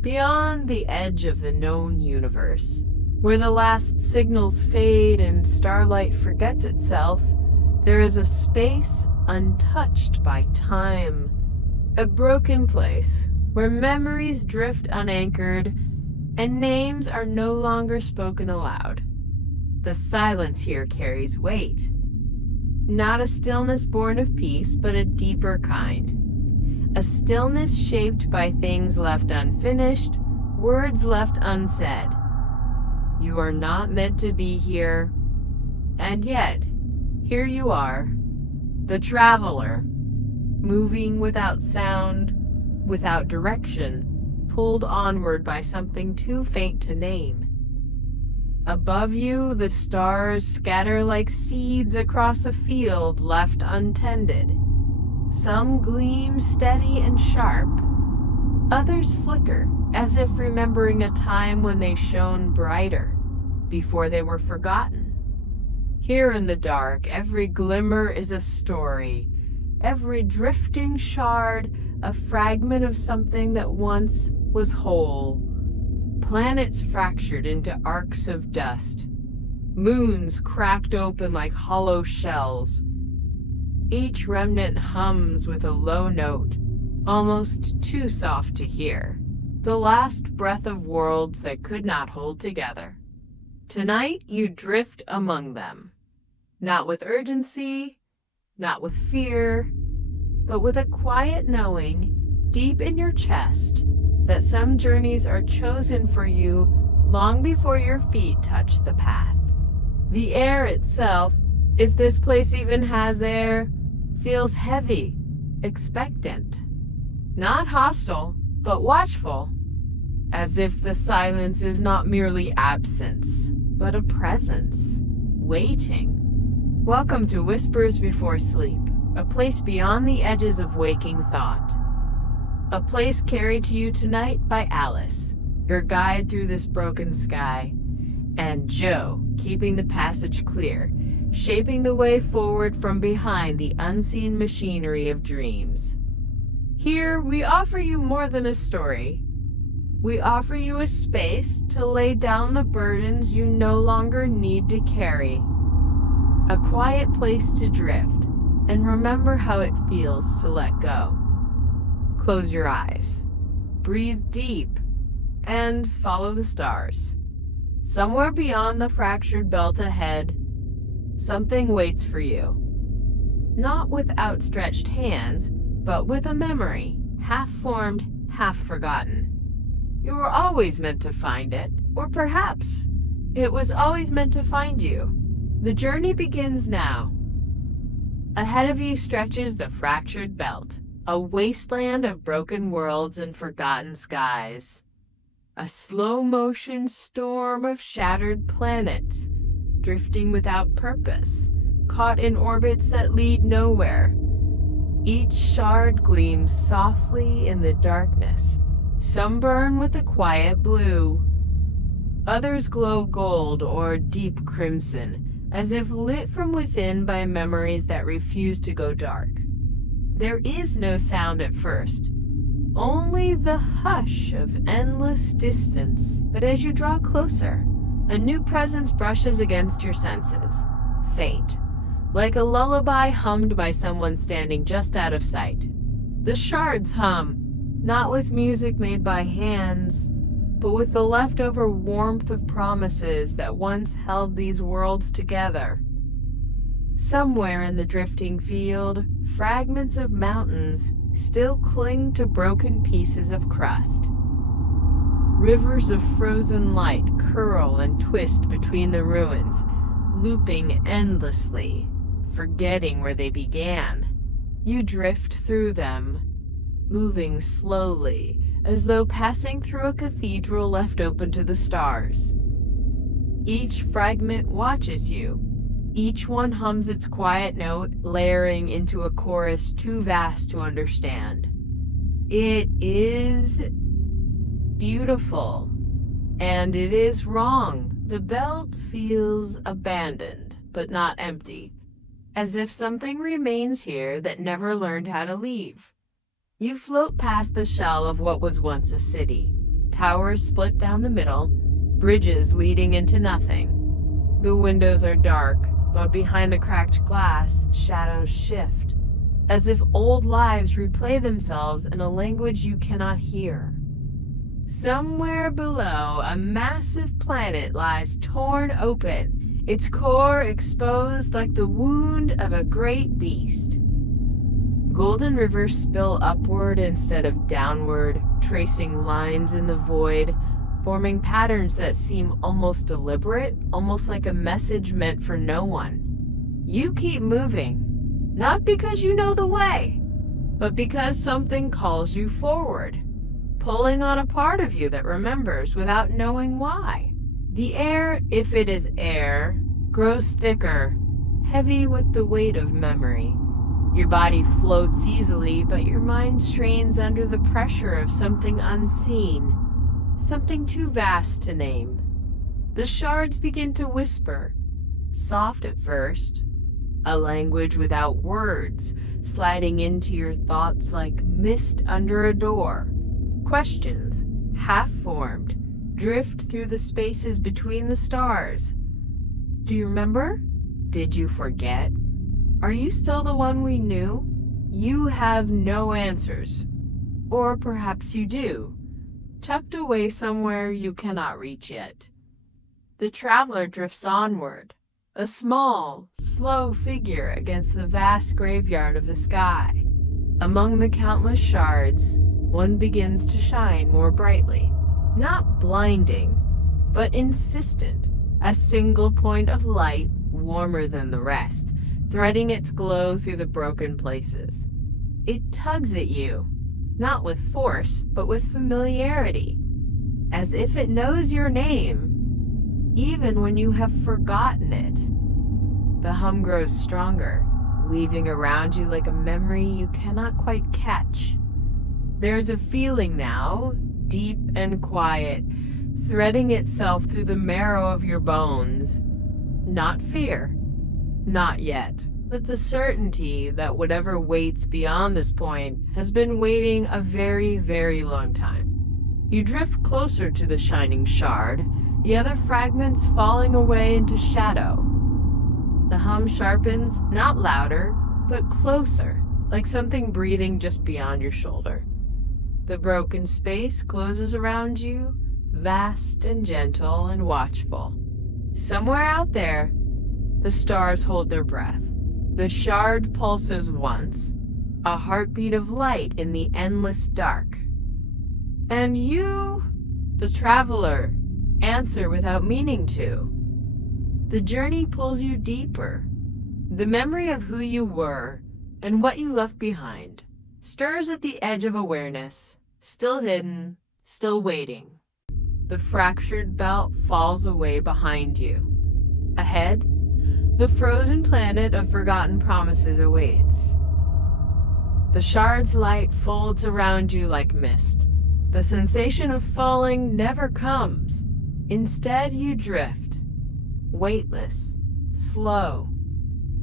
Beyond the edge of the known universe, where the last signals fade and starlight forgets itself, there is a space untouched by time. A broken place where memories drift unanchored and names are no longer spoken aloud. The silence here carries weight. Not a stillness born of peace, but a deeper kind. A stillness shaped by things left unfinished, words left unsaid. You are not meant to be here, and yet, here you are, the traveler, moving without sound, without direction, pulled onward by something too faint to name. Above you, the stars scatter like seeds across a field left untended. Some gleam steady and sharp. Others flicker, as if remembering a time when they shone brighter, before they were forgotten. Here in the dark, every glimmer is a story. Every drifting shard, a fragment of something that once was whole. Planets fractured into arcs of dust. Moons cracked open like hollow shells. Each remnant hums with a low note, almost too soft to hear. The last breath of worlds that could not hold together. Tonight you drift among them. Not with urgency, not with fear, but with a quiet knowing deep in your chest that some journeys are chosen for you long before your feet touch the path. The air itself, if this place even has air, feels heavy, expectant. Not hostile, but watchful, as if the silence is not merely absence, but a presence, waiting. Welcome to Whispers Before Sleep, a place beyond the edges of waking thought. A place carried to you tonight by Alice, your guide through this broken sky, and Joe, keeping the passage clear, shaping the way forward from behind the unseen machinery of dreams. Here, we offer you more than a story. We offer you a space to lay down the burdens you no longer need to carry. A quiet place to drift and remember how it feels to let go. Close your eyes, breathe deep, and follow the stars. Somewhere beyond the fractured belt ahead, something waits for you. Not with outstretched hands, but with a memory, half formed, half forgotten. You were always meant to find it, or perhaps it was always meant to find you. The journey begins now. Ahead of you stretches the fractured belt, a wasteland of broken worlds and forgotten skies. A slow-motion storm of shattered planets, drifting without purpose, caught in orbits that lead nowhere. Each shard gleams softly in the darkness. Some burn with a quiet blue. Others glow gold or deep crimson, as if lit from within by memories that refuse to go dark. There is no sound at first, only the hush of endless distance. But as you draw closer, a new presence brushes against your senses, faint, like a lullaby hummed by someone standing just out of sight. The shards hum, not with music made by hands, but with the leftover warmth of promises that once held these worlds together. Somewhere in the drifting field, fragments of mountains still cling to broken pieces of crust. Rivers of frozen light curl and twist between the ruins, looping endlessly, forgetting where they began. You drift through them, moving slowly, as though passing through a cathedral left open to the stars. Each fragment watches you. Each one hums its quiet note, layering into a chorus too vast to understand. It is beautiful, and it is wrong. The belt feels abandoned, but not empty, as if something remains here that never learned how to leave. You float past the shell of what was once a city, Towers split down the middle, bridges leading into nothing. The windows are dark, but behind the cracked glass, shadows shift, as if old lives replay themselves in a language you cannot hear. Somewhere below, a massive planet lies torn open, its core exposed like the wound of a great beast. Golden rivers spill upward instead of downward, tracing lines in the void, forming patterns that seem almost deliberate, almost like a message meant for no one. You keep moving, not because you know the way, but because something calls you forward, pulling on a part of you that remembers without knowing why. The air, if it is air, grows thicker, heavy with the weight of memory. Your body floats easily, but your mind strains under the pressure of something unseen, something too vast to name. The shards begin to whisper, soft at first, a language without words, sliding into your thoughts like mist under a door. Questions, half-formed, drift through the spaces between the stars. Do you remember? Did you forget? Are you still the one we knew? You have no answers. Or perhaps you do, tucked away somewhere you cannot reach yet. The traveler drifts onward, a small, slow figure against the vast graveyard of the sky. Among the countless shards, one begins to shine more brightly, not blinding, but insistent, a single point of light warmer than the rest, threading its glow through the broken places. It tugs at you, not with force, but with familiarity, as if it knows your name, even when you have forgotten it. The hum grows stronger, weaving around you like a memory you cannot quite catch. There's a feeling now, deep and quiet, threading itself through the marrow of your bones. Not fear, not yet, but the certainty that whatever waits beyond this point has been waiting a very, very long time. You drift closer to the shining shard, the other fragments falling away into shadow. The hum sharpens, not louder, but closer, like something breathing just beyond your shoulder. The broken space closes around you, vast and gentle and watchful. Somewhere out there, the stars hold their breath. The shard pulses once, a heartbeat of light in the endless dark. And you, the traveler, answer without meaning to. The journey pulls you deeper. The memory of who you were and what you left behind stirs at the edge of awareness, still hidden, still waiting. The fractured belt falls away behind you. Ahead, the frozen planet of forgotten promises awaits. The shard's light folds around you like mist. The sensation of falling never comes. Instead, you drift, weightless, slow,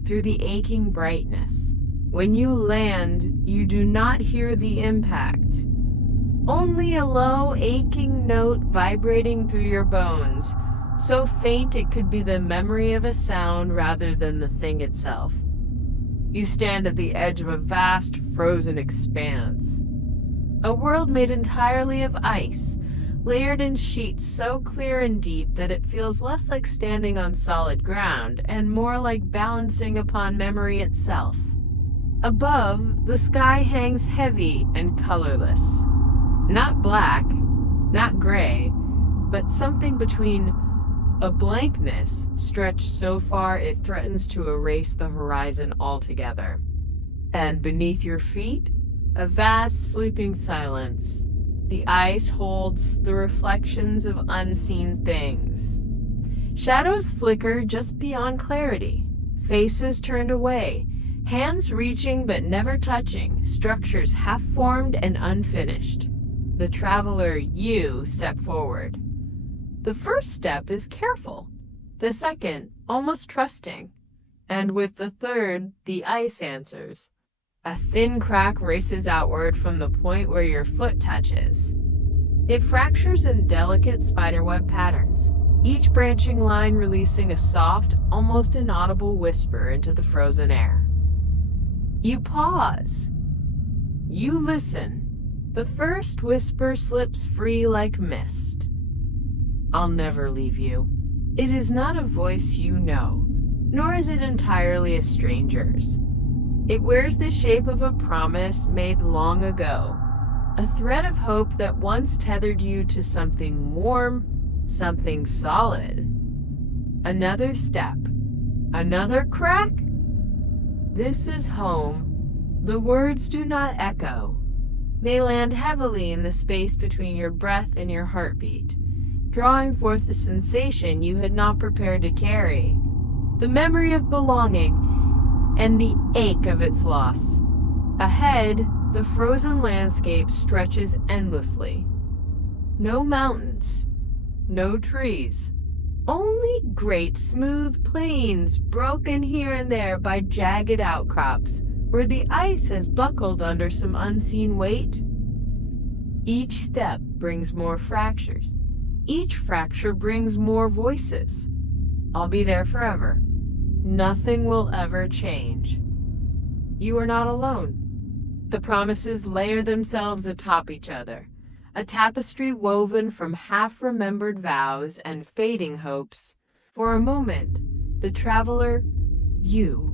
through the aching brightness. When you land, you do not hear the impact. Only a low, aching note vibrating through your bones, so faint it could be the memory of a sound rather than the thing itself. You stand at the edge of a vast, frozen expanse. A world made entirely of ice, layered in sheets so clear and deep that it feels less like standing on solid ground and more like balancing upon memory itself. Above, the sky hangs heavy and colorless. Not black, not gray, but something between a blankness stretched so far it threatens to erase the horizon altogether. And beneath your feet, a vast sleeping silence. The ice holds the reflections of unseen things. Shadows flicker just beyond clarity. Faces turned away, hands reaching but never touching, structures half-formed and unfinished. The traveler, you, step forward. The first step is careful, the second, almost trusting, and with the third, the ice answers. A thin crack races outward from the point where your foot touches. It fractures in delicate spiderweb patterns, each branching line releasing a soft, almost inaudible whisper into the frozen air. You pause. You listen. The first whisper slips free like mist. I'll never leave you. It is not a voice you know, nor is it entirely a stranger's. It wears the shape of a promise made long ago, a thread of hope that once tethered you to something warm, something solid. Another step, another crack. This is home. The words do not echo. They land heavily in the space between your breath and your heartbeat, drawing forth the sensation you had not prepared to carry, the memory of belonging and the ache of its loss. Ahead, the frozen landscape stretches endlessly. No mountains, no trees, only great smooth plains broken here and there by jagged outcrops where the ice has buckled under some unseen weight. Each step brings more fractures. Each fracture brings more voices. I'll be there forever. Nothing will ever change. You are not alone. The promises layer themselves atop each other, a tapestry woven from half-remembered vows and fading hopes. For a moment, the traveler, you,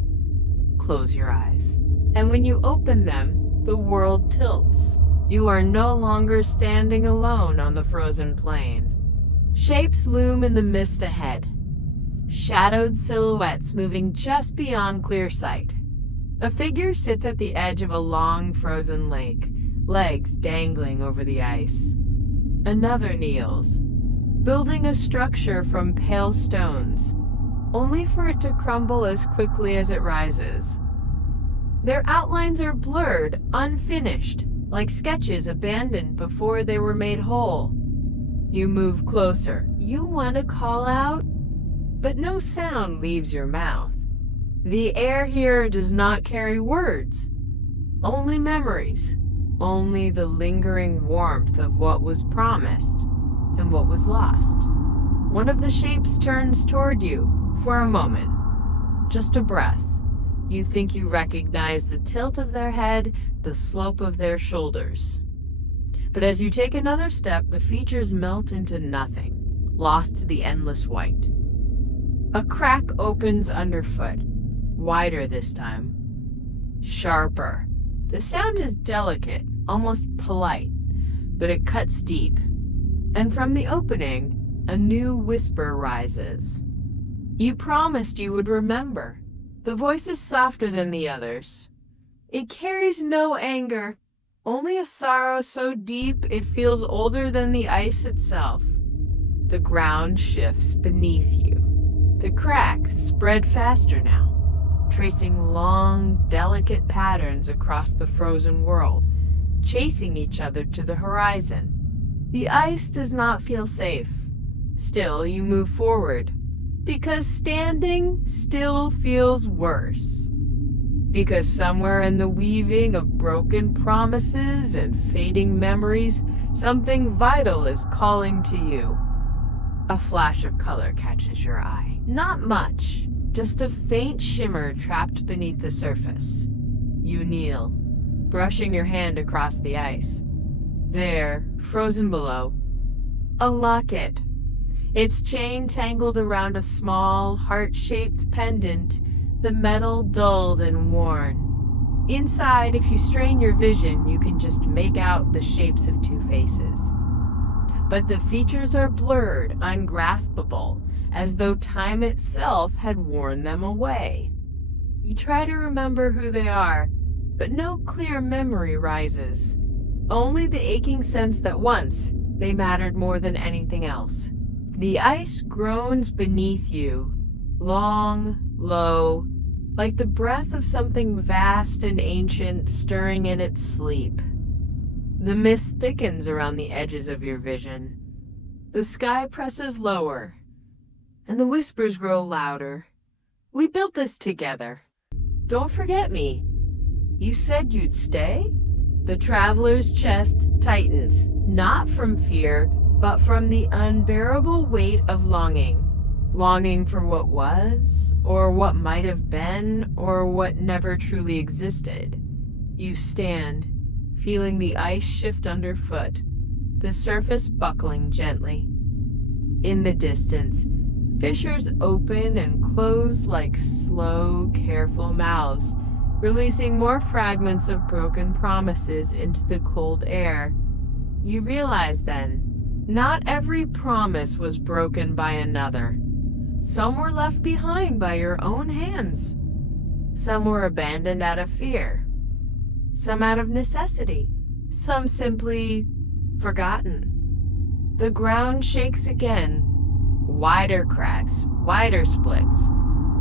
close your eyes. And when you open them, the world tilts. You are no longer standing alone on the frozen plain. Shapes loom in the mist ahead, shadowed silhouettes moving just beyond clear sight. A figure sits at the edge of a long frozen lake, legs dangling over the ice. Another kneels, building a structure from pale stones, only for it to crumble as quickly as it rises. Their outlines are blurred, unfinished, like sketches abandoned before they were made whole. You move closer. You want to call out, but no sound leaves your mouth. The air here does not carry words, only memories, only the lingering warmth of what was promised and what was lost. One of the shapes turns toward you for a moment, just a breath. You think you recognize the tilt of their head, the slope of their shoulders. But as you take another step, the features melt into nothing, lost to the endless white. A crack opens underfoot, wider this time, sharper. The sound is delicate, almost polite, but it cuts deep. And from the opening, a new whisper rises. You promised you would remember. The voice is softer than the others. It carries no anger, only a sorrow so deep it feels older than the ice itself. The ground shifts beneath you. The cracks spread faster now, tracing long, delicate patterns across the frozen world, chasing each other to the horizon. The ice does not feel safe. Still, you move forward, because standing still feels worse. Because somewhere in the weaving of broken promises and fading memories, something vital is calling to you. A flash of color catches your eye. Not much, just a faint shimmer trapped beneath the surface. You kneel, brushing your hand across the ice. There, frozen below, a locket. Its chain tangled around a small, heart-shaped pendant, the metal dulled and worn. Inside, if you strain your vision, you can just make out the shapes of two faces. But the features are blurred, ungraspable, as though time itself had worn them away. You try to remember who they are, but no clear memory rises. Only the aching sense that once they mattered more than anything else. The ice groans beneath you, long, low, like the breath of something vast and ancient stirring in its sleep. The mist thickens around the edges of your vision. The sky presses lower, and the whispers grow louder. We built this together. Don't forget me. You said you'd stay? The traveler's chest tightens, not from fear, but from the unbearable weight of longing. Longing for what was, or what might have been, or what never truly existed. You stand, feeling the ice shift underfoot, the surface buckling gently. In the distance, fissures open and close like slow, careful mouths, releasing more fragments of broken promises into the cold air. You realize then, not every promise was broken by another. Some were left behind by your own hands. Some were abandoned out of fear. Some out of necessity. Some simply forgotten. The ground shakes again. Wider cracks, wider splits.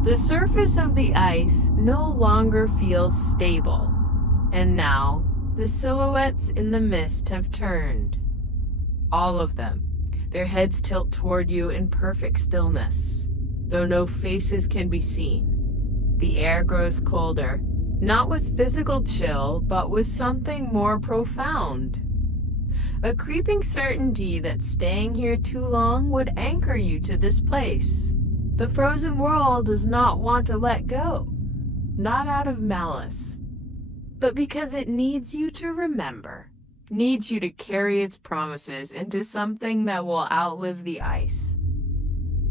The surface of the ice no longer feels stable. And now, the silhouettes in the mist have turned. All of them. Their heads tilt toward you in perfect stillness, though no faces can be seen. The air grows colder, not with physical chill, but with something more profound. A creeping certainty that staying here too long would anchor you to this place. The frozen world does not want to let go, not out of malice, but because it needs you to remember, needs you to carry its promises into something that will outlive the ice.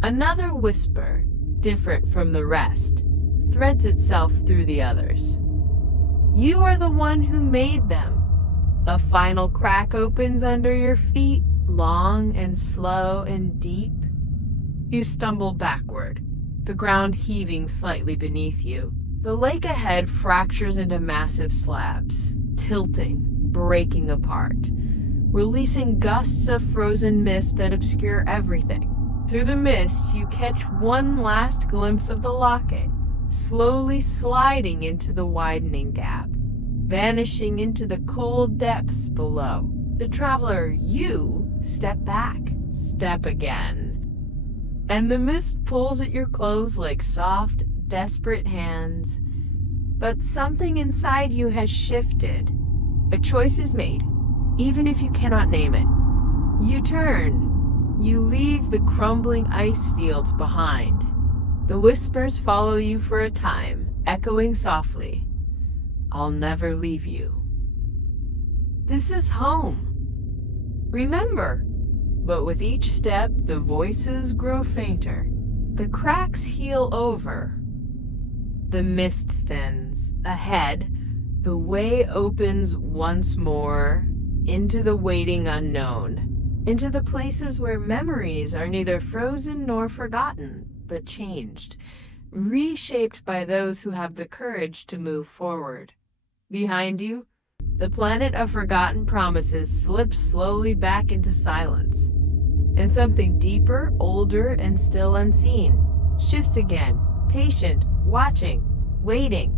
Another whisper, different from the rest, threads itself through the others. You are the one who made them. A final crack opens under your feet, long and slow and deep. You stumble backward, the ground heaving slightly beneath you. The lake ahead fractures into massive slabs, tilting, breaking apart, releasing gusts of frozen mist that obscure everything. Through the mist, you catch one last glimpse of the locket, slowly sliding into the widening gap, vanishing into the cold depths below. The traveler, you, step back, step again. And the mist pulls at your clothes like soft, desperate hands. But something inside you has shifted. A choice is made, even if you cannot name it. You turn. You leave the crumbling ice fields behind. The whispers follow you for a time, echoing softly. I'll never leave you. This is home. Remember. But with each step, the voices grow fainter. The cracks heal over. The mist thins. Ahead, the way opens once more into the waiting unknown, into the places where memories are neither frozen nor forgotten, but changed, reshaped by those who have the courage to move forward. Behind you, the planet of forgotten promises slips slowly back into silence, and something deeper, older, and still unseen shifts again, patient, watching, waiting.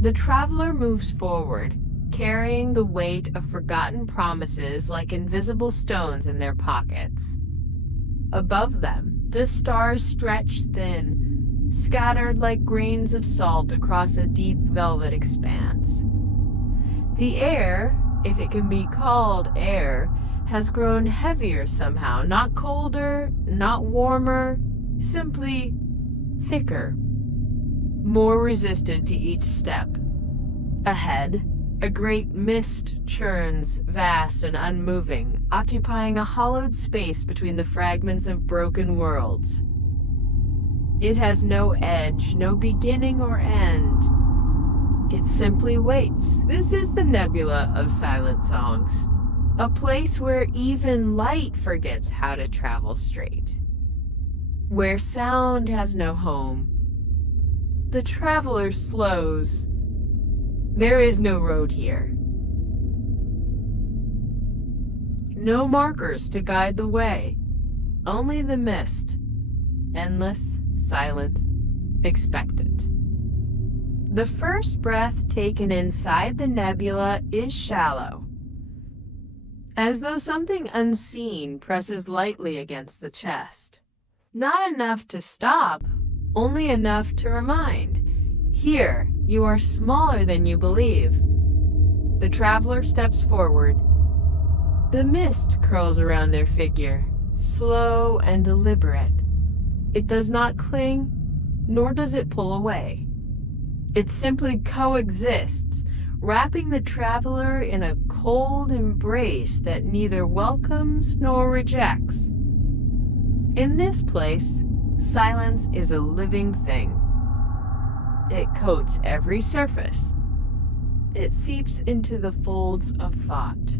The traveler moves forward, carrying the weight of forgotten promises like invisible stones in their pockets. Above them, the stars stretch thin, scattered like grains of salt across a deep velvet expanse. The air, if it can be called air, has grown heavier somehow, not colder, not warmer, simply thicker, more resistant to each step. Ahead, a great mist churns, vast and unmoving, occupying a hollowed space between the fragments of broken worlds. It has no edge, no beginning or end. It simply waits. This is the nebula of silent songs, a place where even light forgets how to travel straight, where sound has no home. The traveler slows. There is no road here. No markers to guide the way. Only the mist. Endless, silent, expectant. The first breath taken inside the nebula is shallow, as though something unseen presses lightly against the chest. Not enough to stop, only enough to remind. Here, you are smaller than you believe. The traveler steps forward. The mist curls around their figure, slow and deliberate. It does not cling, nor does it pull away. It simply coexists, wrapping the traveler in a cold embrace that neither welcomes nor rejects. In this place, silence is a living thing. It coats every surface. It seeps into the folds of thought.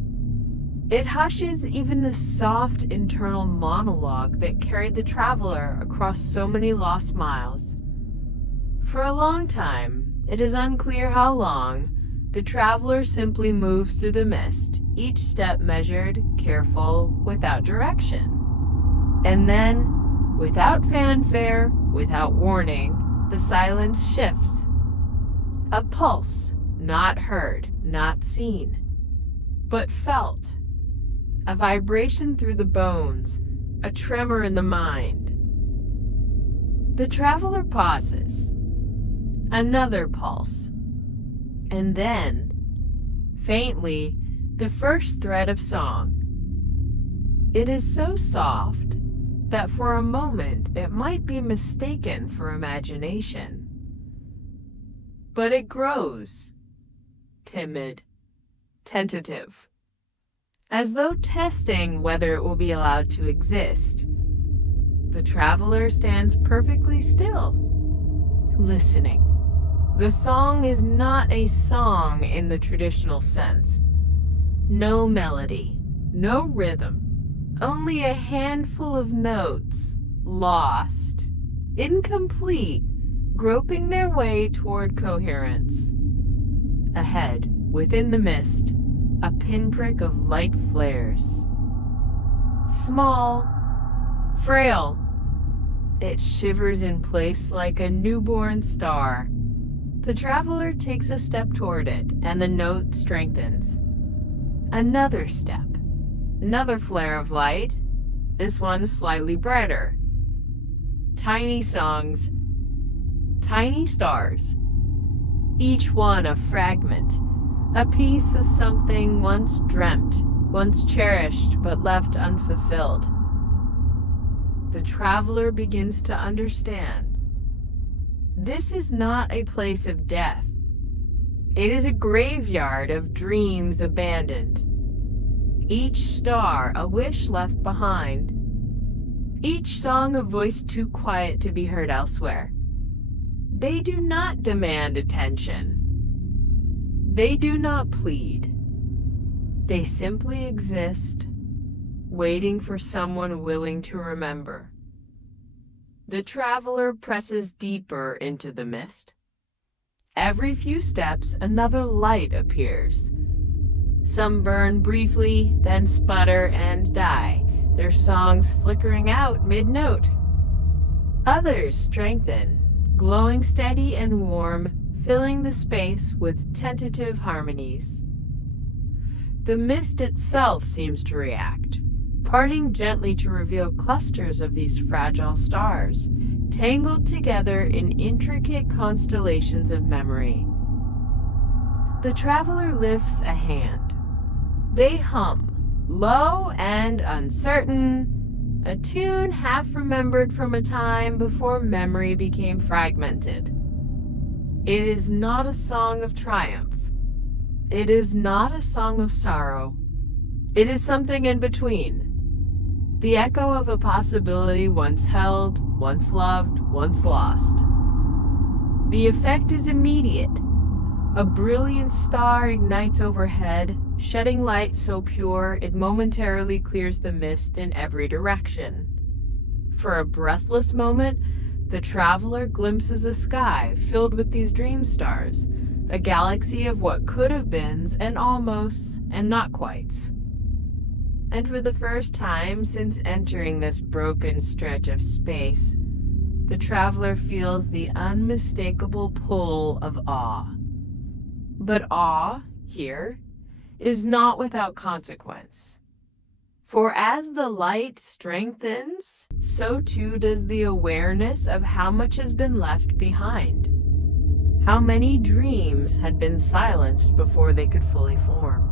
It hushes even the soft internal monologue that carried the traveler across so many lost miles. For a long time, it is unclear how long, the traveler simply moves through the mist, each step measured, careful, without direction. And then, without fanfare, without warning, the silence shifts. A pulse, not heard, not seen, but felt. A vibration through the bones, a tremor in the mind. The traveler pauses. Another pulse. And then, faintly, the first thread of song. It is so soft that for a moment it might be mistaken for imagination. But it grows, timid, tentative, as though testing whether it will be allowed to exist. The traveler stands perfectly still, listening. The song is not a song in the traditional sense. No melody, no rhythm, only a handful of notes, lost, incomplete, groping their way toward coherence. Ahead, within the mist, a pinprick of light flares. Small, frail, it shivers in place like a newborn star. The traveler takes a step toward it, and the note strengthens. Another step, another flare of light, this one slightly brighter. Tiny songs, tiny stars, each one a fragment, a piece of something once dreamt, once cherished, but left unfulfilled. The traveler begins to understand. This is not a place of death. It is a graveyard of dreams abandoned. Each star a wish left behind. Each song a voice too quiet to be heard elsewhere. They do not demand attention. They do not plead. They simply exist, waiting for someone willing to remember. The traveler presses deeper into the mist. Every few steps, another light appears. Some burn briefly, then sputter and die, their songs flickering out mid-note. Others strengthen, glowing steady and warm, filling the space with tentative harmonies. The mist itself seems to react, parting gently to reveal clusters of these fragile stars, tangled together in intricate constellations of memory. The traveler lifts a hand. They hum, low and uncertain, a tune half remembered from a time before memory became fragmented. It is not a song of triumph. It is not a song of sorrow. It is something in between. The echo of a possibility once held, once loved, once lost. The effect is immediate. A brilliant star ignites overhead, shedding light so pure it momentarily clears the mist in every direction. For a breathless moment, the traveler glimpses a sky filled with these dream stars, a galaxy of what could have beens and almosts and not quites. And for the first time since entering this broken stretch of space, the traveler feels the unmistakable pull of awe. But awe, here, is not without consequence. For as the light strengthens, so too does the awareness of how much has been left behind. How many dreams had been silenced before they could fully form.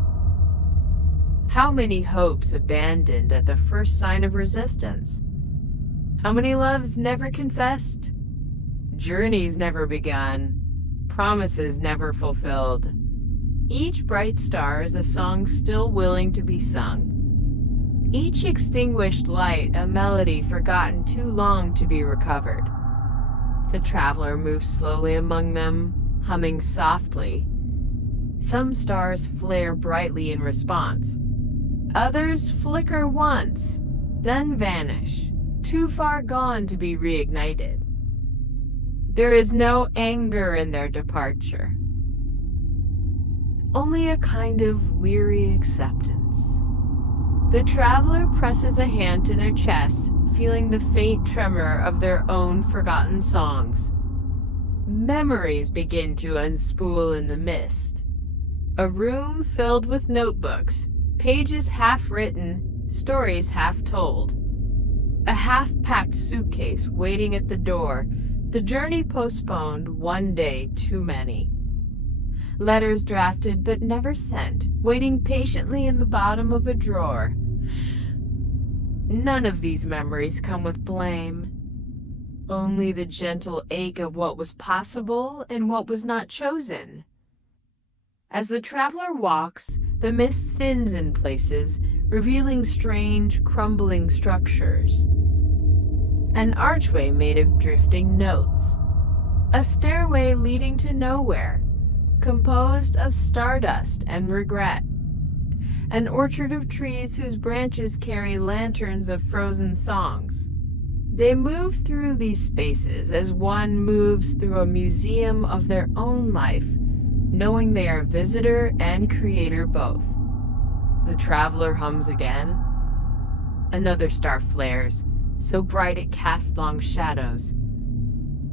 How many hopes abandoned at the first sign of resistance? How many loves never confessed? Journeys never begun, promises never fulfilled. Each bright star is a song still willing to be sung. Each extinguished light a melody forgotten too long to be recovered. The traveler moves slowly among them, humming softly. Some stars flare brightly in response. Others flicker once, then vanish, too far gone to be reignited. There is no anger in their departure, only a kind of weary acceptance. The traveler presses a hand to their chest, feeling the faint tremor of their own forgotten songs. Memories begin to unspool in the mist. A room filled with notebooks, pages half written, stories half told. A half-packed suitcase waiting at the door, the journey postponed one day too many. Letters drafted but never sent, waiting patiently in the bottom of a drawer. None of these memories come with blame. Only the gentle ache of what was possible and what was not chosen. As the traveler walks, the mist thins in places, revealing strange, crumbling structures. An archway made of drifting notes. A stairway leading to nowhere, composed of stardust and regret. An orchard of trees whose branches carry lanterns of frozen songs. They move through these spaces as one moves through a museum of their own life, knowing they are visitor and creator both. The traveler hums again. Another star flares, so bright it casts long shadows.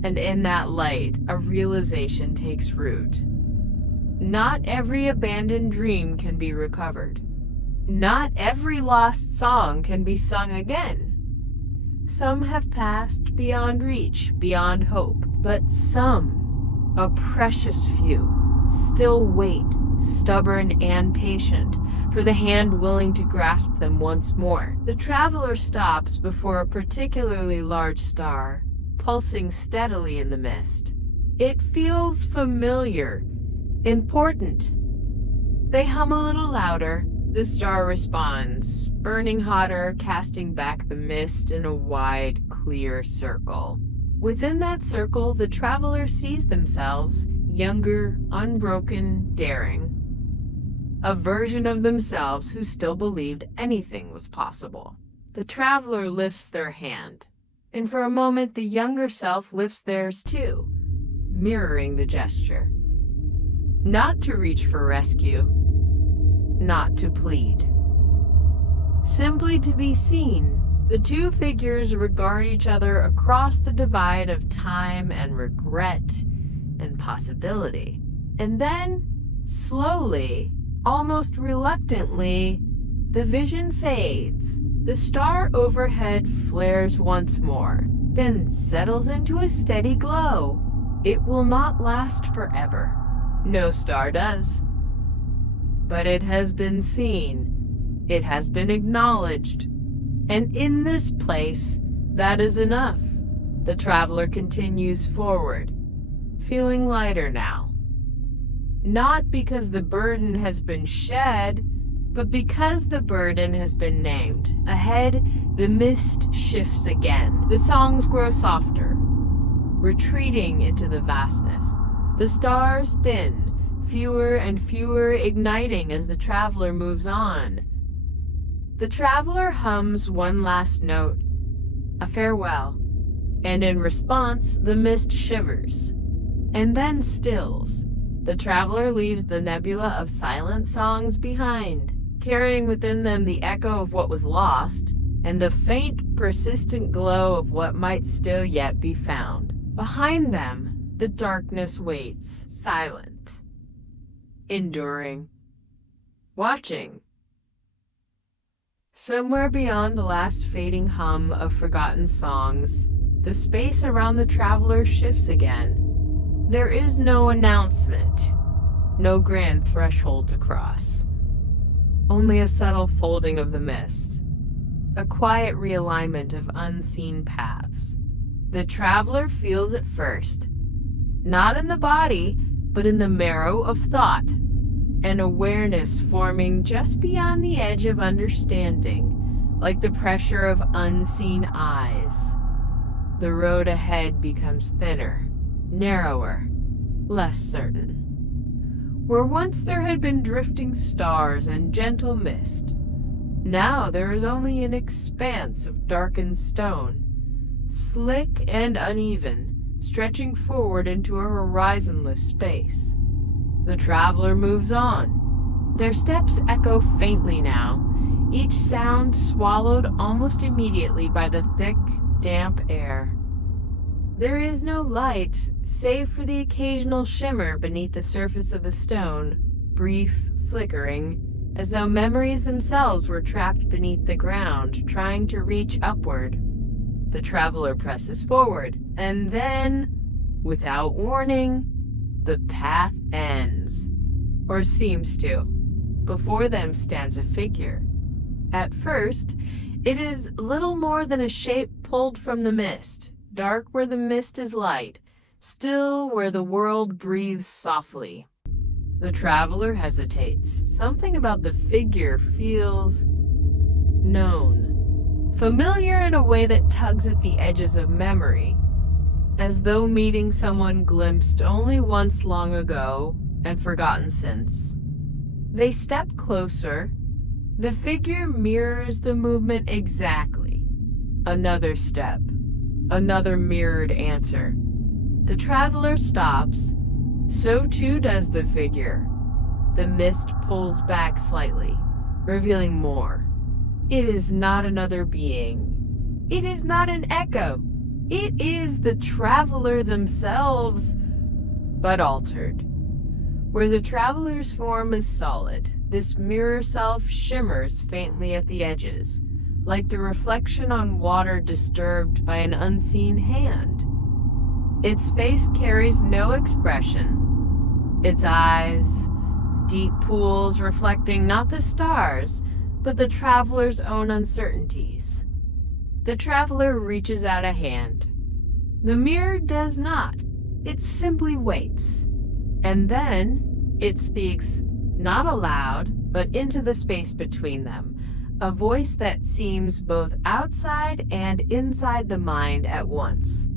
And in that light, a realization takes root. Not every abandoned dream can be recovered. Not every lost song can be sung again. Some have passed beyond reach, beyond hope, but some, a precious few, still wait, stubborn and patient, for the hand willing to grasp them once more. The traveler stops before a particularly large star, pulsing steadily in the mist. It feels familiar, important. They hum a little louder. The star responds, burning hotter, casting back the mist in a wide, clear circle. Within that circle, the traveler sees themselves, younger, unbroken, daring. A version of themselves who still believed anything was possible. The traveler lifts their hand, and for a moment the younger self lifts theirs too, mirroring the gesture. Not to reach for rescue, not to plead. Simply to be seen. The two figures regard each other across the divide of time and regret and possibility. And then, slowly, almost reluctantly, the vision fades. The star overhead flares once more, then settles into a steady glow. It will not last forever. No star does. But it has been seen. It has been acknowledged. And in this place, that is enough. The traveler continues forward, feeling lighter now. Not because the burden has been shed, but because the burden has been named. Ahead, the mist shifts again. The songs grow softer, retreating into the vastness. The stars thin, fewer and fewer igniting as the traveler moves on. The traveler hums one last note, a farewell, and in response, the mist shivers, and then stills. The traveler leaves the nebula of silent songs behind, carrying within them the echo of what was lost, and the faint, persistent glow of what might still yet be found. Behind them, the darkness waits, silent, enduring, watching. Somewhere beyond the last fading hum of forgotten songs, the space around the traveler shifts again. There is no announcement, no grand threshold to cross. only a subtle folding of the mist, a quiet realignment of unseen paths. The traveler feels it first, not in the body, but in the marrow of thought, an awareness forming just beyond the edge of understanding, like the pressure of unseen eyes. The road ahead becomes thinner, narrower, less certain. Where once there had been drifting stars and gentle mist, now there is only an expanse of darkened stone, slick and uneven, stretching forward into a horizonless space. The traveler moves on. Their steps echo faintly now, each sound swallowed almost immediately by the thick, damp air. There is no light, save for the occasional shimmer beneath the surface of the stone, brief, flickering, as though memories themselves were trapped beneath the ground, trying to reach upward. The traveler presses forward, and then, without warning, the path ends, or seems to. Before them stands a figure. At first, it is little more than a shape pulled from the mist, dark where the mist is light, still where the world breathes softly. The traveler hesitates. Something about the figure feels known, familiar in a way that tugs at the edges of memory, as though meeting someone glimpsed only once long ago and forgotten since. They step closer. The figure mirrors the movement exactly. Another step. Another mirrored answer. The traveler stops. So too does the figure. The mist pulls back slightly, revealing more. It is not another being. It is not an echo. It is the traveler themselves, but altered. Where the traveler's form is solid, this mirror self shimmers faintly at the edges, like the reflection on water disturbed by an unseen hand. Its face carries no expression. Its eyes, deep pools reflecting not the stars, but the traveler's own uncertainties. The traveler reaches out a hand. The mirror does not. It simply waits. And then it speaks, not aloud, but into the space between them, a voice that seems both outside and inside the mind at once.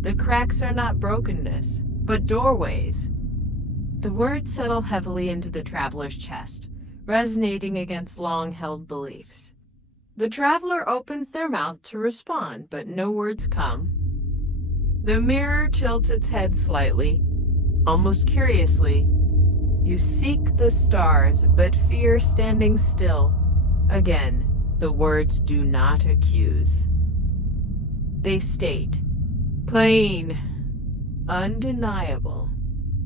The cracks are not brokenness, but doorways. The words settle heavily into the traveler's chest, resonating against long-held beliefs. The traveler opens their mouth to respond, but no words come. The mirror tilts its head slightly, almost curiously. You seek the stars, but fear standing still. Again, the words do not accuse. They state, plain, undeniable.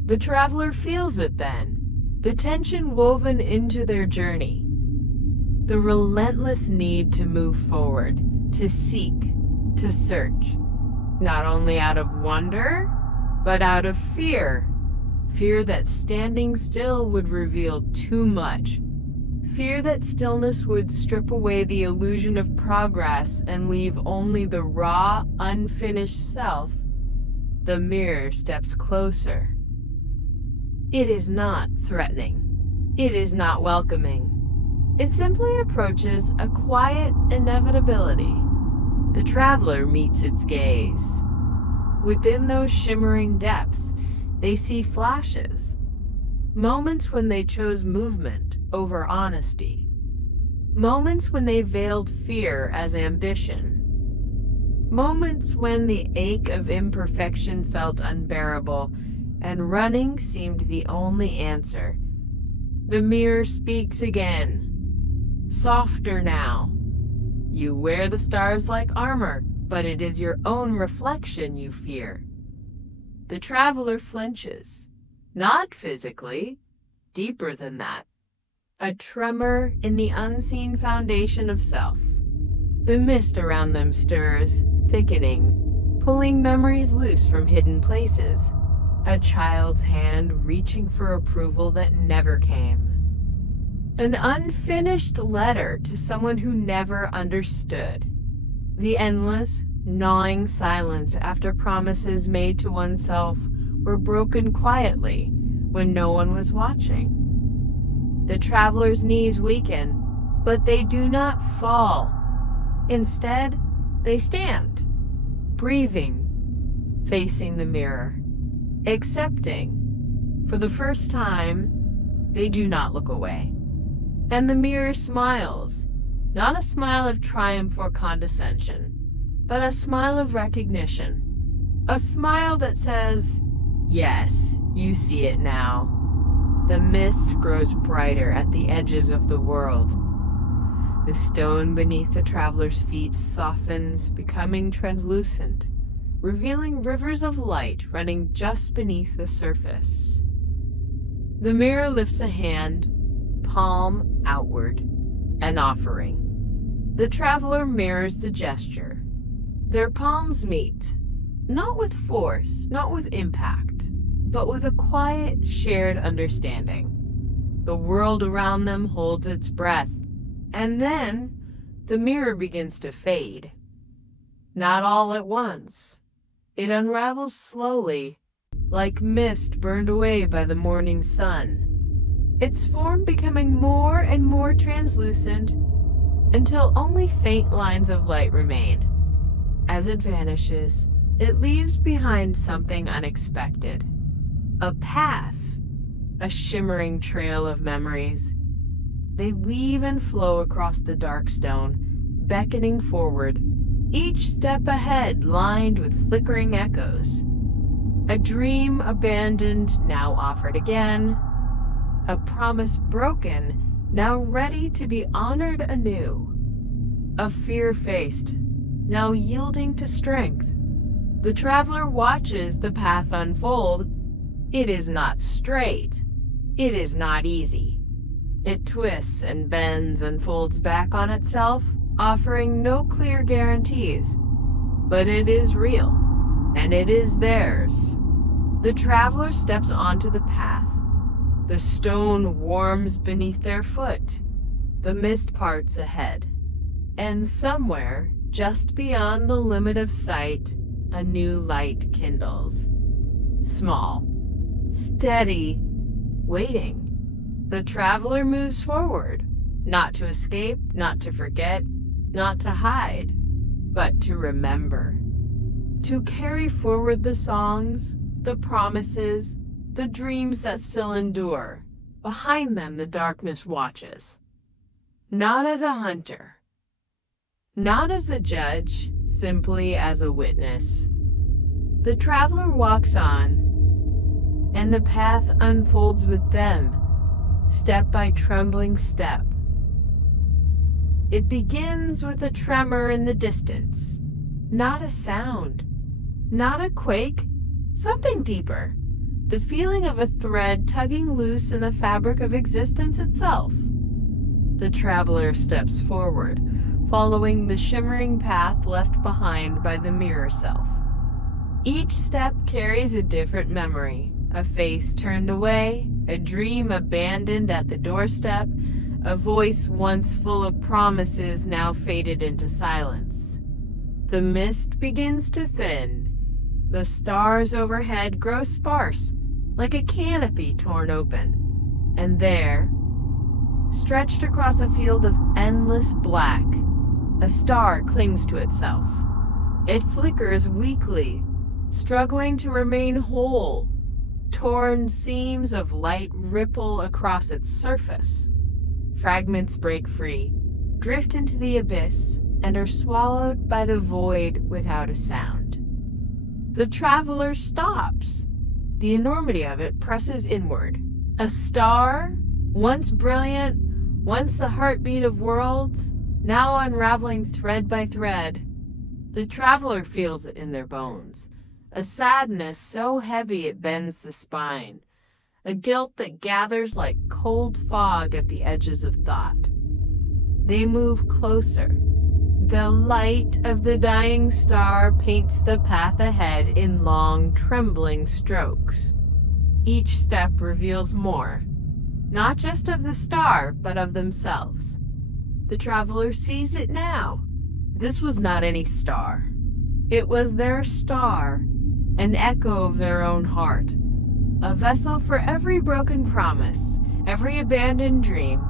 The traveler feels it then, the tension woven into their journey. The relentless need to move forward, to seek, to search, not only out of wonder, but out of fear. Fear that standing still would reveal too much. Fear that stillness would strip away the illusion of progress and leave only the raw, unfinished self. The mirror steps closer. It is not threatening. It is not welcoming. It simply approaches a quiet inevitability. The traveler meets its gaze. Within those shimmering depths, they see flashes. Moments when they chose movement over honesty. Moments when they veiled fear as ambition. Moments when the ache of imperfection felt unbearable, and running seemed the only answer. The mirror speaks again. Softer now. You wear the stars like armor, but it is your own reflection you fear. The traveler flinches. Not physically, deeper than that. A tremor in the unseen foundation of self. The mist around them stirs, thickening, pulling memories loose from hidden places. A child's hand reaching for approval that never came. An unfinished letter to someone who never understood. The endless, gnawing silence after promises made to oneself were broken quietly when no one was watching. The traveler's knees weaken, but they do not fall. Instead, they stand, breathing, facing the mirror, accepting. For the first time, they do not look away. And the mirror smiles, not a smile of triumph or condescension, but a smile of recognition. A smile that says, "Yes, you see it now." The mist grows brighter at the edges of the world. The stone beneath the traveler's feet softens, becoming translucent, revealing rivers of light running just beneath the surface. The mirror lifts a hand, palm outward, an offering. The traveler mirrors the gesture. Their palms meet, not with force, not with impact, but with a quiet, shared understanding. The world around them holds its breath, and then the mirror begins to fade. Not all at once. It unravels slowly, like mist burned away by the morning sun, its form becoming more and more translucent until only faint lines of light remain. As it vanishes, it leaves behind something unexpected. A path, a shimmering trail of memories. They weave and flow across the dark stone, beckoning forward, each step ahead lined with flickering echoes. A dream abandoned, now offered again. A promise broken, now ready to be honored anew. A fear faced, now yielding to strength. The traveler watches the path unfold. It is not straight. It is not easy. It twists and bends and folds back on itself, offering no clear guarantees. But it is real, and it is theirs. The traveler steps onto the path. The stone warms beneath their foot. The mist parts ahead. And somewhere, just beyond the limit of sight, a new light kindles. Small, steady, waiting. The traveler moves forward, not to escape, not to forget, not to hide, but to remember. To carry forward the songs, the promises, the dreams that still endure. Behind them the darkness watches. Not as a hunter, not as a judge, simply as a witness. The traveler walks on, and the path unfolds with them, step by trembling step. It begins with a tremor in the distance, not a sound, not a quake, something deeper, the feeling of a thread tugging loose in the fabric of existence itself. The traveler steps forward, following the shimmering path left behind by the mirror self. Each step carries a different memory, a face turned away, a dream abandoned at the doorstep, a voice once full of promises now faded into silence. The mist begins to thin. The stars overhead grow sparse, like a canopy torn open. And there, stretched across a field of endless black, a star clings to itself. It flickers weakly, struggling to remain whole. Torn seams of light ripple across its surface. Fragments break free, drift into the abyss, and are swallowed by the void without a sound. The traveler stops. The enormity of it presses inward. A star, once brilliant, once the heartbeat of worlds, now unraveling thread by thread. The traveler feels it in their bones. A sadness so heavy it bends the spine. A guilt that gathers like cold fog at the edges of thought. They move closer. The light of the dying star paints the path ahead in long, trembling strokes. Each step reveals more. not just of the star, but of themselves. The traveler sees it now. This was not any star. It was their star, an echo of their own heart, a vessel for every broken promise, every abandoned dream,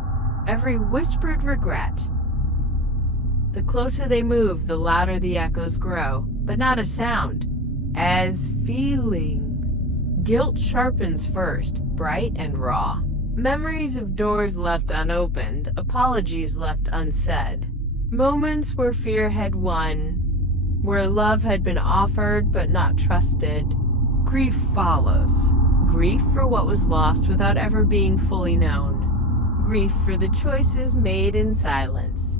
every whispered regret. The closer they move, the louder the echoes grow, but not as sound, as feeling. Guilt sharpens first, bright and raw. Memories of doors left unopened, apologies left unsaid. Moments where fear had won, where love had been offered but not trusted. Grief follows. Grief for what was lost without ever being fully known. Grief for the choices made in silence.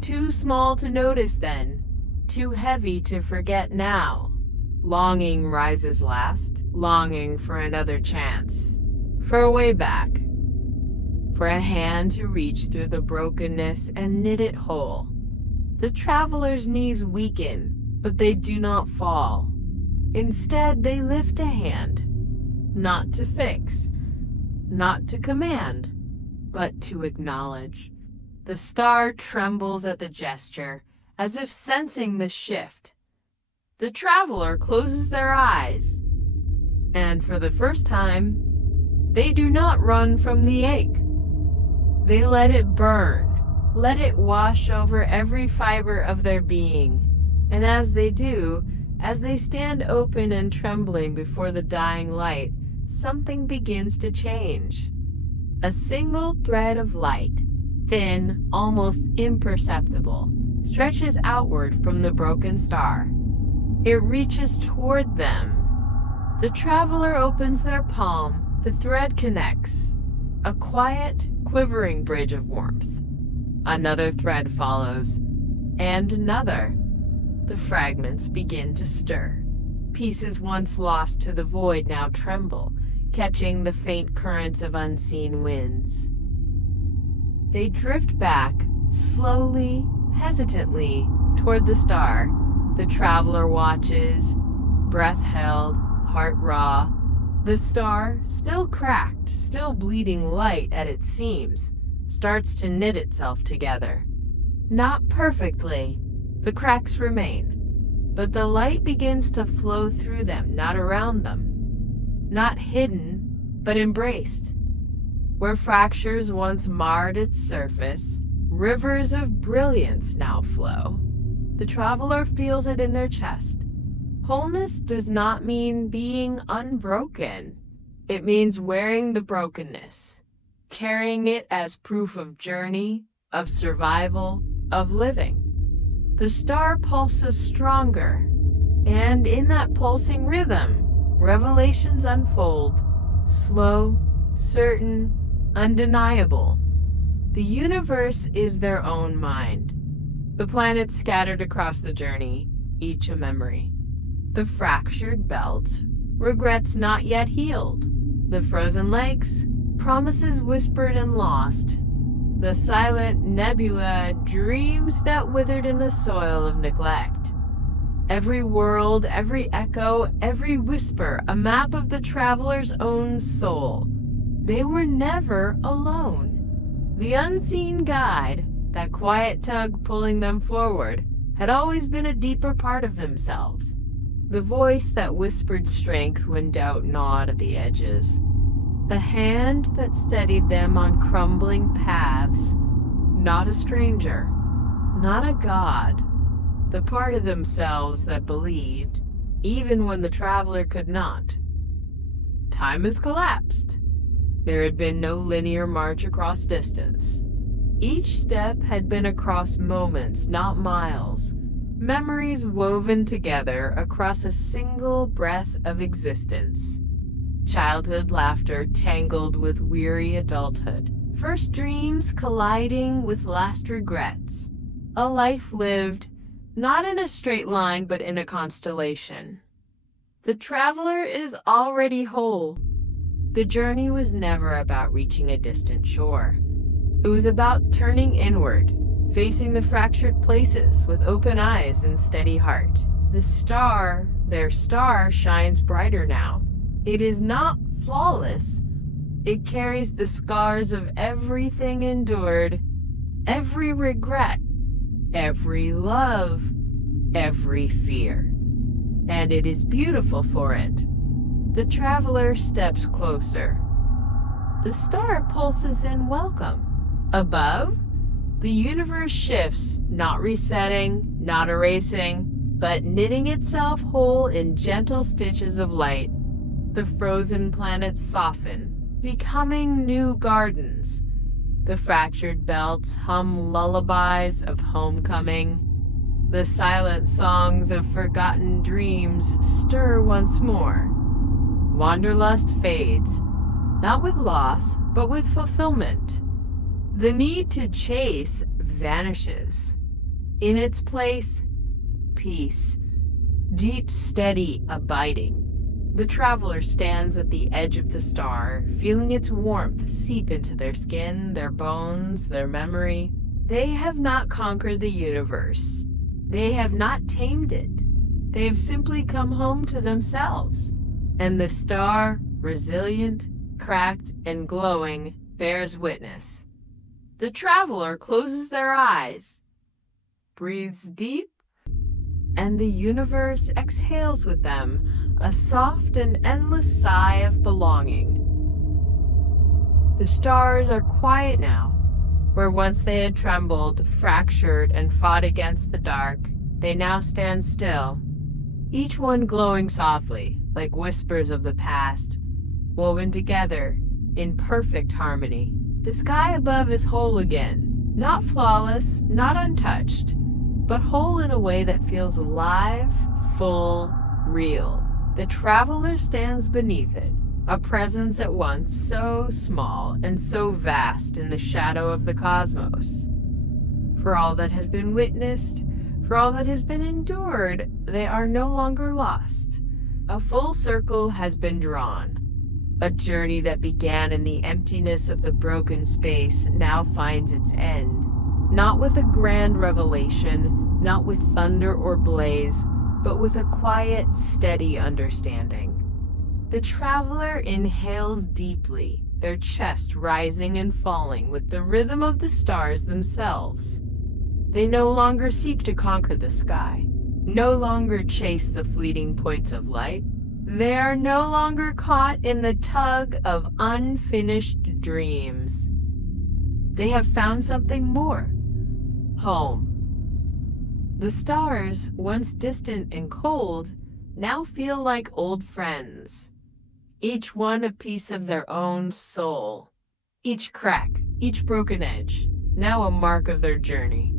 Too small to notice then, too heavy to forget now. Longing rises last, longing for another chance, for a way back, for a hand to reach through the brokenness and knit it whole. The traveler's knees weaken, but they do not fall. Instead, they lift a hand, not to fix, not to command, but to acknowledge. The star trembles at the gesture, as if sensing the shift. The traveler closes their eyes, and for the first time, they do not run from the ache. They let it burn, let it wash over every fiber of their being. And as they do, as they stand open and trembling before the dying light, something begins to change. A single thread of light, thin, almost imperceptible, stretches outward from the broken star. It reaches toward them. The traveler opens their palm, the thread connects. A quiet, quivering bridge of warmth. Another thread follows, and another. The fragments begin to stir. Pieces once lost to the void now tremble, catching the faint currents of unseen winds. They drift back, slowly, hesitantly, toward the star. The traveler watches, breath held, heart raw. The star, still cracked, still bleeding light at its seams, starts to knit itself together. Not perfectly. The cracks remain, but the light begins to flow through them, not around them. Not hidden, but embraced. Where fractures once marred its surface, rivers of brilliance now flow. The traveler feels it in their chest. Wholeness does not mean being unbroken. It means wearing the brokenness, carrying it as proof of journey, of survival, of living. The star pulses stronger, and in that pulsing rhythm, revelations unfold, slow, certain, undeniable. The universe is their own mind. The planets scattered across the journey, each a memory. The fractured belt, regrets not yet healed. The frozen lakes, promises whispered and lost. The silent nebula, dreams that withered in the soil of neglect. Every world, every echo, every whisper, a map of the traveler's own soul. They were never alone. The unseen guide, that quiet tug pulling them forward, had always been a deeper part of themselves. The voice that whispered strength when doubt gnawed at the edges. The hand that steadied them on crumbling paths. Not a stranger, not a god. The part of themselves that believed, even when the traveler could not. Time has collapsed. There had been no linear march across distance. Each step had been across moments, not miles. Memories woven together across a single breath of existence. Childhood laughter tangled with weary adulthood. First dreams colliding with last regrets. A life lived, not in a straight line, but in a constellation. The traveler is already whole. The journey was never about reaching a distant shore. It was about turning inward, facing the fractured places with open eyes and steady heart. The star, their star, shines brighter now. It is not flawless. It carries the scars of everything endured, every regret, every love, every fear. And it is beautiful for it. The traveler steps closer. The star pulses in welcome. Above, the universe shifts, not resetting, not erasing, but knitting itself whole in gentle stitches of light. The frozen planets soften, becoming new gardens. The fractured belts hum lullabies of homecoming. The silent songs of forgotten dreams stir once more. Wanderlust fades, not with loss, but with fulfillment. The need to chase vanishes. In its place, peace, deep, steady, abiding. The traveler stands at the edge of the star, feeling its warmth seep into their skin, their bones, their memory. They have not conquered the universe. They have not tamed it. They have simply come home to themselves. And the star, resilient, cracked, and glowing, bears witness. The traveler closes their eyes, breathes deep, and the universe exhales with them, a soft and endless sigh of belonging. The stars are quiet now. Where once they had trembled, fractured, and fought against the dark, they now stand still, each one glowing softly, like whispers of the past, woven together in perfect harmony. The sky above is whole again, not flawless, not untouched, but whole in a way that feels alive, full, real. The traveler stands beneath it, a presence at once so small and so vast in the shadow of the cosmos. For all that has been witnessed, for all that has been endured, they are no longer lost. A full circle has been drawn. A journey that began in the emptiness of the broken space now finds its end. Not with a grand revelation, not with thunder or blaze, but with a quiet, steady understanding. The traveler inhales deeply, their chest rising and falling with the rhythm of the stars themselves. They no longer seek to conquer the sky, no longer chase the fleeting points of light. They are no longer caught in the tug of unfinished dreams. They have found something more. Home. The stars, once distant and cold, now feel like old friends. Each one a piece of their own soul. Each crack, each broken edge, now a mark of their journey.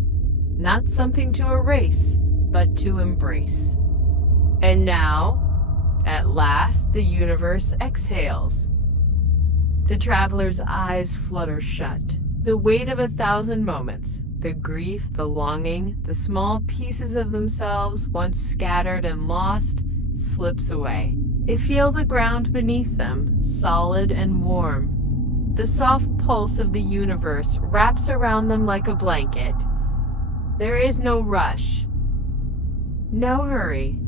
Not something to erase, but to embrace. And now, at last, the universe exhales. The traveler's eyes flutter shut. The weight of 1,000 moments, the grief, the longing, the small pieces of themselves once scattered and lost, slips away. They feel the ground beneath them, solid and warm. The soft pulse of the universe wraps around them like a blanket. There is no rush, no hurry,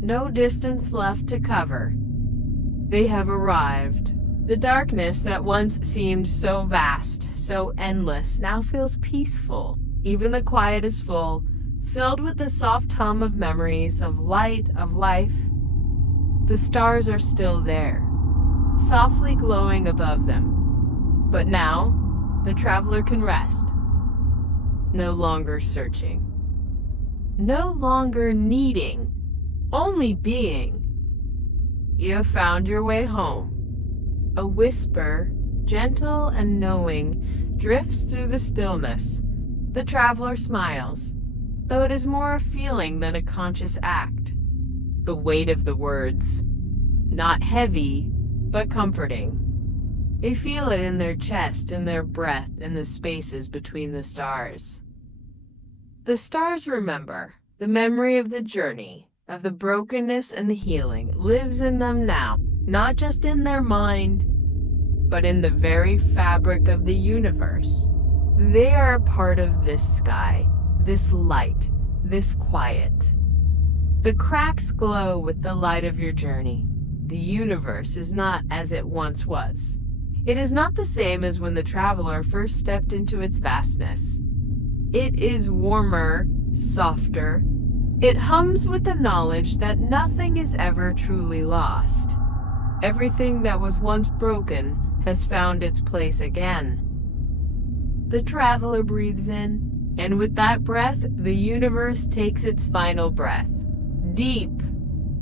no distance left to cover. They have arrived. The darkness that once seemed so vast, so endless, now feels peaceful. Even the quiet is full, filled with the soft hum of memories, of light, of life. The stars are still there, softly glowing above them. But now, the traveler can rest. No longer searching. No longer needing. Only being. You have found your way home. A whisper, gentle and knowing, drifts through the stillness. The traveler smiles, though it is more a feeling than a conscious act. The weight of the words, not heavy, but comforting. They feel it in their chest, in their breath, in the spaces between the stars. The stars remember. The memory of the journey, of the brokenness and the healing, lives in them now, not just in their mind, but in the very fabric of the universe. They are a part of this sky, this light, this quiet. The cracks glow with the light of your journey. The universe is not as it once was. It is not the same as when the traveler first stepped into its vastness. It is warmer, softer. It hums with the knowledge that nothing is ever truly lost. Everything that was once broken has found its place again. The traveler breathes in, and with that breath, the universe takes its final breath. Deep,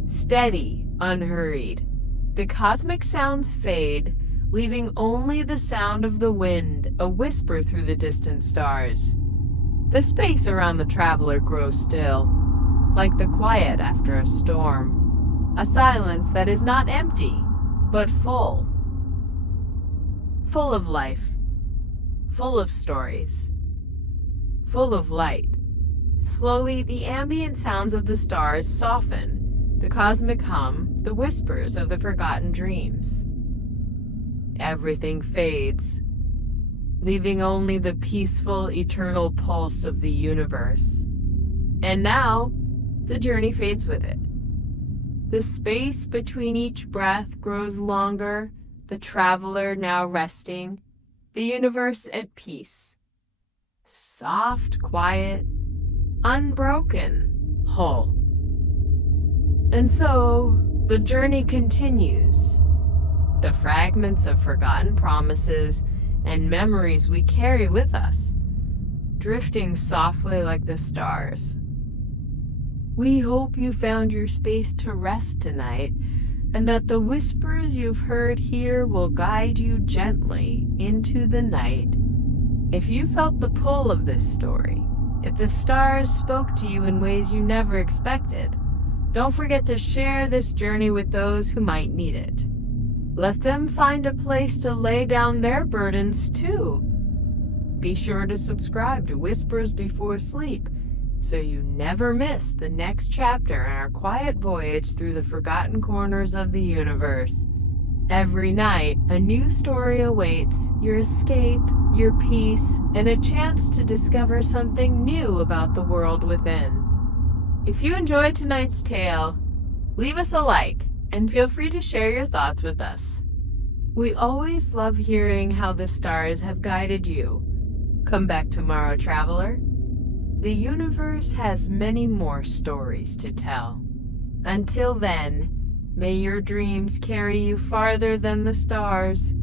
steady, unhurried. The cosmic sounds fade, leaving only the sound of the wind, a whisper through the distant stars. The space around the traveler grows still, like the quiet after a storm. A silence that is not empty, but full. Full of life. Full of stories. Full of light. Slowly, the ambient sounds of the stars soften, the cosmic hum, the whispers of the forgotten dreams. Everything fades, leaving only the peaceful, eternal pulse of the universe. And now, the journey fades with it. The space between each breath grows longer, the traveler now resting, the universe at peace. Soft, quiet, unbroken, whole. And so, the journey continues. The fragments of forgotten promises and memories we carry with us, drifting softly like the stars. We hope you found your space to rest tonight, and that the whispers you've heard here will guide you gently into the night. If you felt the pull of this story, if the stars spoke to you in ways you never expected, don't forget to share this journey with those who might need it. Let them find a place to lay down their burdens too. Be sure to subscribe to Whispers Before Sleep so you never miss the next chapter in our quiet voyage through the forgotten corners of the universe. Every night, a new story awaits, your escape, your peace, and a chance to discover something new about the world within. If you enjoyed tonight's tale, leave us a like and feel free to share your thoughts with us. We always love hearing how the stars have guided you. Come back tomorrow, traveler. The universe has many more stories to tell. Until then, may your dreams carry you farther than the stars,